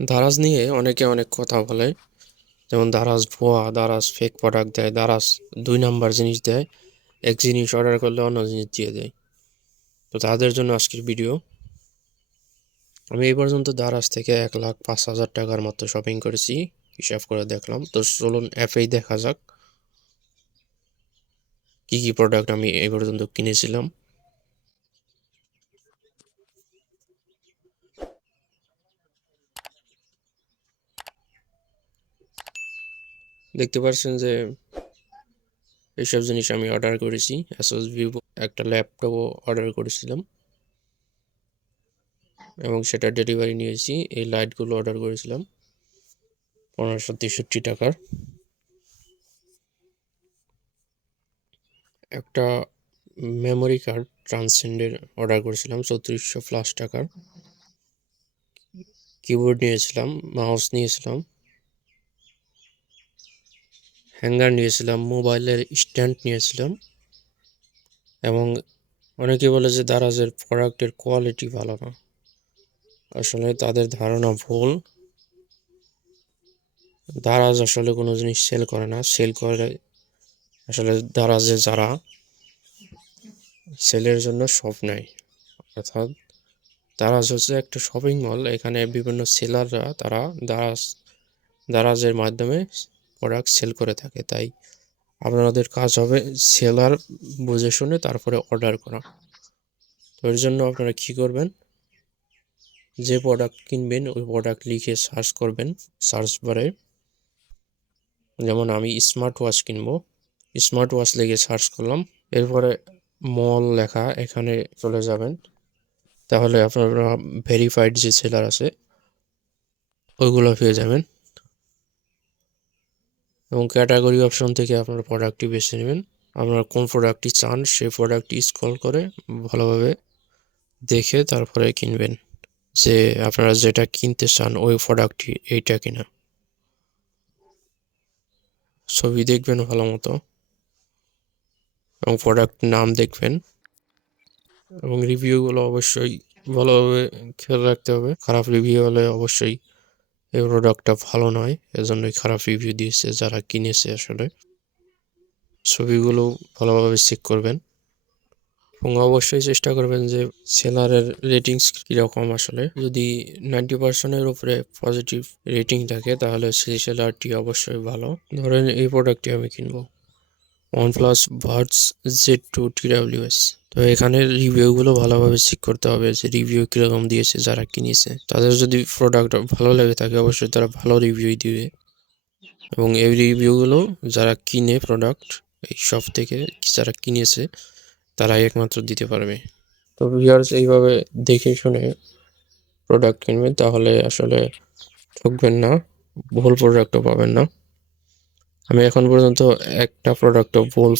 দারাজ নিয়ে অনেকে অনেক কথা বলে, যেমন দারাজ ভুয়া, দারাজ ফেক প্রোডাক্ট দেয়, দারাজ 2 নাম্বার জিনিস দেয়, এক জিনিস অর্ডার করলে অন্য জিনিস দিয়ে দেয়। তো তাদের জন্য আজকের ভিডিও। আমি এই পর্যন্ত দারাজ থেকে 1,05,000 টাকার মতো শপিং করেছি, হিসাব করে দেখলাম। তো চলুন অ্যাপেই দেখা যাক কি কি প্রোডাক্ট আমি এই পর্যন্ত কিনেছিলাম। দেখতে পাচ্ছেন যে এইসব জিনিস আমি অর্ডার করেছি। অ্যাসুস ভিভো একটা ল্যাপটপও অর্ডার করেছিলাম এবং সেটা ডেলিভারি নিয়েছি। এই লাইটগুলো অর্ডার করেছিলাম 1563 টাকার। একটা মেমোরি কার্ড ট্রান্সেন্ডের অর্ডার করেছিলাম 3400+ টাকার। কিবোর্ড নিয়েছিলাম, মাউস নিয়েছিলাম, হ্যাঙ্গার নিয়েছিলাম, মোবাইলের স্ট্যান্ড নিয়েছিলাম। এবং অনেকে বলে যে দারাজের প্রোডাক্টের কোয়ালিটি ভালো না। আসলে তাদের ধারণা ভুল। দারাজ আসলে কোনো জিনিস সেল করে না। সেল করে আসলে দারাজে যারা সেলের জন্য শপ নেয়, অর্থাৎ দারাজ হচ্ছে একটা শপিং মল। এখানে বিভিন্ন সেলাররা তারা দারাজের মাধ্যমে প্রোডাক্ট সেল করে থাকে। তাই আপনাদের কাজ হবে সেলার বুঝে শুনে তারপরে অর্ডার করা। তো এর জন্য আপনারা কি করবেন, যে প্রোডাক্ট কিনবেন ওই প্রোডাক্ট লিখে সার্চ করবেন সার্চ বারে। যেমন আমি স্মার্ট ওয়াচ কিনবো, স্মার্ট ওয়াচ লিখে সার্চ করলাম, এরপরে মল লেখা এখানে চলে যাবেন। তাহলে আপনারা ভেরিফাইড যে সেলার আছে ওইগুলো পেয়ে যাবেন এবং ক্যাটাগরি অপশন থেকে আপনারা প্রোডাক্টটি বেছে নেবেন। আপনারা কোন প্রোডাক্টটি চান সেই প্রোডাক্টটি স্ক্রল করে ভালোভাবে দেখে তারপরে কিনবেন, যে আপনারা যেটা কিনতে চান ওই প্রোডাক্টটি এইটা কিনা। ছবি দেখবেন ভালো মতো এবং প্রোডাক্ট নাম দেখবেন এবং রিভিউগুলো অবশ্যই ভালোভাবে খেয়াল রাখতে হবে। খারাপ রিভিউ হলে অবশ্যই এই প্রোডাক্টটা ভালো নয়, এজন্যই খারাপ রিভিউ দিয়েছে যারা কিনেছে। আসলে ছবিগুলো ভালোভাবে চেক করবেন এবং অবশ্যই চেষ্টা করবেন যে সেলারের রেটিংস কীরকম। আসলে যদি 90%-এর উপরে পজিটিভ রেটিং থাকে তাহলে সেই সেলারটি অবশ্যই ভালো। ধরেন এই প্রোডাক্টটি আমি কিনবো, OnePlus Buds Z2 TWS। তো এখানে রিভিউগুলো ভালোভাবে চেক করতে হবে যে রিভিউ কীরকম দিয়েছে যারা কিনেছে। তাদের যদি প্রোডাক্ট ভালো লেগে থাকে অবশ্যই তারা ভালো রিভিউই দিবে এবং এই রিভিউগুলো যারা কিনে প্রোডাক্ট এই শপ থেকে যারা কিনেছে তারাই একমাত্র দিতে পারবে। তো ভিউয়ার্স, এইভাবে দেখে শুনে প্রোডাক্ট কিনবেন, তাহলে আসলে ঠকবেন না, ভুল প্রোডাক্টও পাবেন না। আমি এখন পর্যন্ত একটা প্রোডাক্টও ভুল